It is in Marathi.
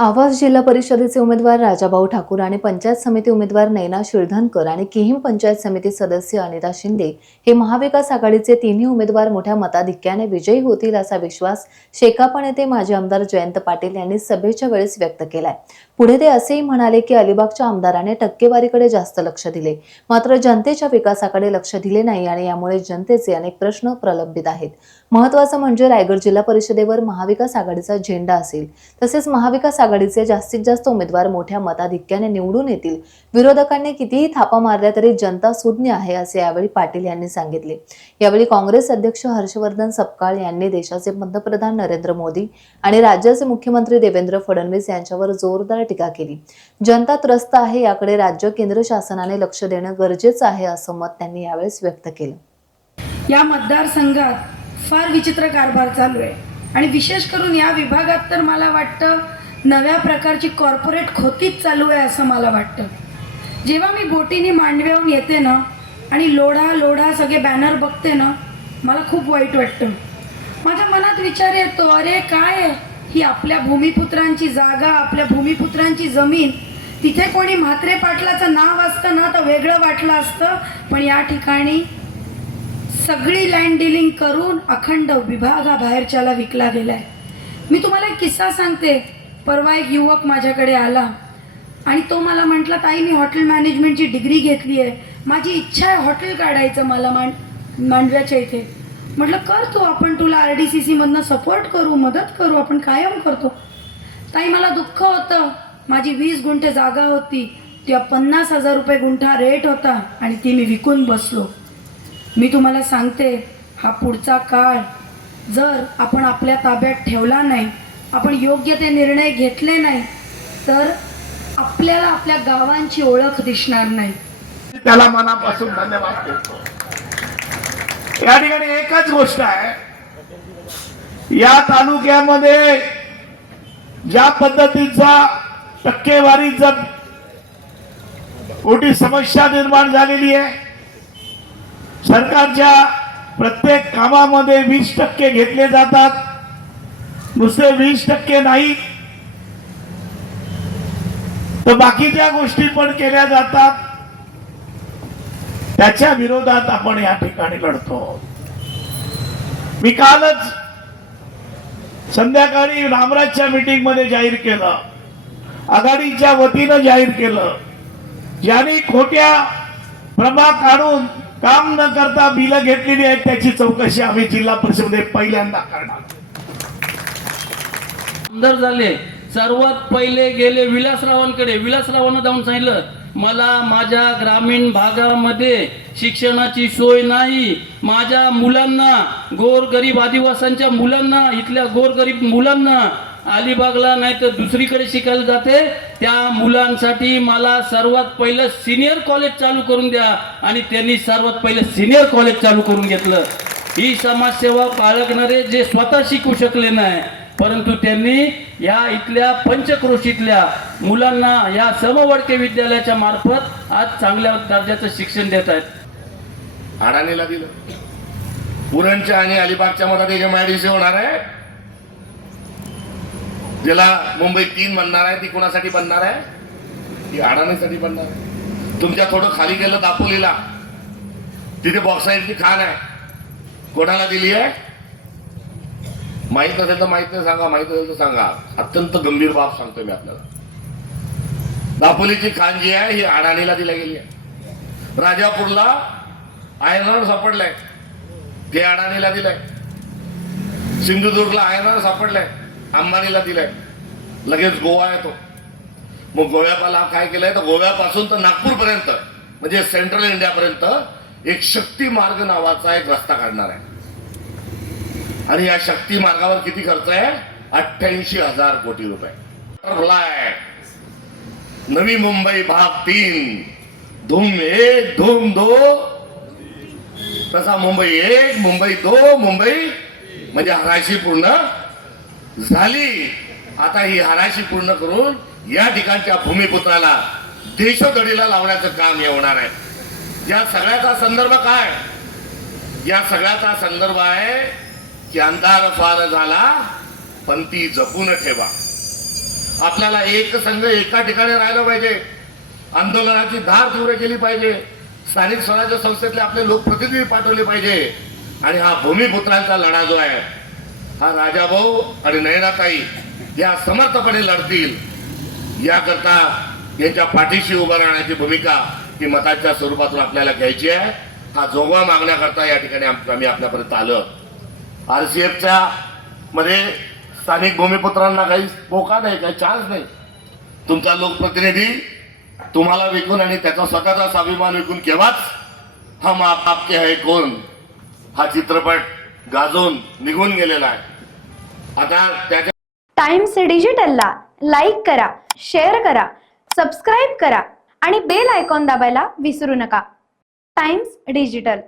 आवास जिल्हा परिषदेचे उमेदवार राजाभाऊ ठाकूर आणि पंचायत समिती उमेदवार नैना शिळधनकर आणि किहीम पंचायत समिती सदस्य अनिता शिंदे हे महाविकास आघाडीचे तिन्ही उमेदवार मोठ्या मताधिक्याने विजयी होतील असा विश्वास शेकाप नेते माजी आमदार जयंत पाटील यांनी सभेच्या वेळेस व्यक्त केलाय। पुढे ते असेही म्हणाले की अलिबागच्या आमदाराने टक्केवारीकडे जास्त लक्ष दिले, मात्र जनतेच्या विकासाकडे लक्ष दिले नाही आणि यामुळे जनतेचे अनेक प्रश्न प्रलंबित आहेत। महत्त्वाचं म्हणजे रायगड जिल्हा परिषदेवर महाविकास आघाडीचा झेंडा असेल, तसेच महाविकास आघाडीचे जास्तीत जास्त उमेदवार मोठ्या मताधिक्याने निवडून येतील। विरोधकांनी कितीही थापा मारल्या तरी जनता सुज्ञ आहे असे यावेळी पाटील यांनी सांगितले। यावेळी काँग्रेस अध्यक्ष हर्षवर्धन सपकाळ यांनी देशाचे पंतप्रधान नरेंद्र मोदी आणि राज्याचे मुख्यमंत्री देवेंद्र फडणवीस यांच्यावर जोरदार टीका केली। जनता त्रस्त आहे, याकडे राज्य केंद्र शासनाने लक्ष देणं गरजेचं आहे असं मत त्यांनी यावेळेस व्यक्त केलं। या मतदारसंघात फार विचित्र कारभार चालू आहे आणि विशेष करून या विभागात तर मला वाटतं नव्या प्रकारची कॉर्पोरेट खोतीच चालू आहे असं मला वाटतं। जेव्हा मी बोटीने मांडव्याहून येते ना आणि लोढा सगळे बॅनर बघते ना, मला खूप वाईट वाटतं। माझ्या मनात विचार येतो, अरे काय ही आपल्या भूमिपुत्रांची जागा, आपल्या भूमिपुत्रांची जमीन, तिथे कोणी म्हात्रे पाटलाचं नाव असतं ना तर वेगळं वाटलं असतं, पण या ठिकाणी सगळी लँड डीलिंग करून अखंड विभागाबाहेरच्याला विकला गेलाय। मी तुम्हाला एक किस्सा सांगते। परवा एक युवक माझ्याकडे आला आणि तो मला म्हटला, ताई मी हॉटेल मॅनेजमेंटची डिग्री घेतली आहे, माझी इच्छा आहे हॉटेल काढायचं मला मांडव्याच्या इथे। म्हटलं कर तू, आपण तुला RDCC मधनं सपोर्ट करू, मदत करू, आपण कायम करतो। ताई मला दुःख होतं, माझी 20 गुंठे जागा होती, तेव्हा 50,000 रुपये गुंठा रेट होता आणि ती मी विकून बसलो। मी तुम्हाला सांगते, हा पुढचा काळ जर आपण आपल्या ताब्यात ठेवला नाही, आपण योग्य ते निर्णय घेतले नाही, तर आपल्याला आपल्या गावांची ओळख दिसणार नाही। त्याला मनापासून धन्यवाद देतो। या ठिकाणी एकच गोष्ट आहे, या तालुक्यामध्ये ज्या पद्धतीचा टक्केवारीचा मोठी समस्या निर्माण झालेली आहे, सरकारच्या प्रत्येक कामामध्ये 20% घेतले जातात, नुसते 20% नाही तर बाकीच्या गोष्टी पण केल्या जातात। त्याच्या विरोधात आपण या ठिकाणी लढतो। मी कालच संध्याकाळी रामराजच्या मीटिंग मध्ये जाहीर केलं, आघाडीच्या वतीनं जाहीर केलं, ज्यांनी खोट्या प्रभा काढून काम न करता बिल घेतलेली आहेत त्याची चौकशी आम्ही जिल्हा परिषदेमध्ये पहिल्यांदा करणार। आमदार झाले, सर्वात पहिले गेले विलासरावांकडे। विलासरावांना जाऊन सांगितलं, मला माझ्या ग्रामीण भागामध्ये शिक्षणाची सोय नाही, माझ्या मुलांना, गोरगरीब आदिवासींच्या मुलांना, इथल्या गोरगरीब मुलांना अलिबागला नाही तर दुसरीकडे शिकायला जाते, त्या मुलांसाठी मला सर्वात पहिलं सिनियर कॉलेज चालू करून द्या। आणि त्यांनी सर्वात पहिलं सिनियर कॉलेज चालू करून घेतलं। ही समाजसेवा बाळगणारे जे स्वतः शिकू शकले नाही, परंतु त्यांनी या इथल्या पंचक्रोशीतल्या मुलांना या समवडके विद्यालयाच्या मार्फत आज चांगल्या दर्जाचं शिक्षण देत आहेत। अडाणीला दिलं, पुरणच्या आणि अलिबागच्या मधात एक MIDC होणार आहे, ज्याला मुंबई 3 बनणार आहे, ती कोणासाठी बनणार आहे? ती अडाणीसाठी बनणार आहे। तुमच्या थोडं खाली गेलं दापोलीला, तिथे बॉक्साईडची खाण आहे, कोणाला दिली आहे? माहित नसेल तर माहित नाही सांगा, माहित असेल तर सांगा। अत्यंत गंभीर बाब सांगतोय मी आपल्याला। दापोलीची खाण जी आहे ही अडाणीला दिली गेली आहे। राजापूरला आयर्न ओर सापडलंय, ते अडाणीला दिलंय। सिंधुदुर्गला आयर्न ओर सापडलंय, अंबानीला दिलंय। लगेच गोवा येतो, मग गोव्याला काय केलंय तर गोव्यापासून तर नागपूर पर्यंत म्हणजे सेंट्रल इंडिया पर्यंत एक शक्ती मार्ग नावाचा एक रस्ता काढणार आहे। आणि या शक्ती मार्गावर किती खर्च आहे? 88,000 कोटी रुपये। नवी मुंबई भाग 3, धूम 1 धूम 2, तसा मुंबई 1 मुंबई 2 मुंबई म्हणजे हराशी पूर्ण झाली। आता ही हराशी पूर्ण करून या ठिकाणच्या भूमिपुत्राला देशोधडीला लावण्याचं काम होणार आहे। या सगळ्याचा संदर्भ काय? या सगळ्याचा संदर्भ आहे की अंधार फार झाला पण ती जपून ठेवा। आपल्याला एक संघ एका ठिकाणी राहिलं पाहिजे. आंदोलनाची धार तीव्र केली पाहिजे. स्थानिक स्वराज्य संस्थेतले आपले लोकप्रतिनिधी पाठवले पाहिजे. आणि हा भूमिपुत्रांचा लढा जो आहे हा राजाभाऊ आणि नयनाताई या समर्थपणे लढतील. याकरता यांच्या पाठीशी उभं राहण्याची भूमिका ही मताच्या स्वरूपातून आपल्याला घ्यायची आहे. हा जोगवा मागण्याकरता या ठिकाणी आम्ही आपल्यापर्यंत आलो. RCFच्या मध्ये स्थानिक भूमिपुत्रांना काही मोका नाही, काही चान्स नाही. तुमचा लोकप्रतिनिधी तुम्हाला विकून आणि त्याचा स्वतःचा स्वाभिमान विकून केव्हाच हम आपके है कोण हा चित्रपट गाजून निघून गेलेला आहे. आता त्याच्या टाइम्स डिजिटलला लाईक करा, शेअर करा, सबस्क्राईब करा आणि बेल आयकॉन दाबायला विसरू नका. Times digital.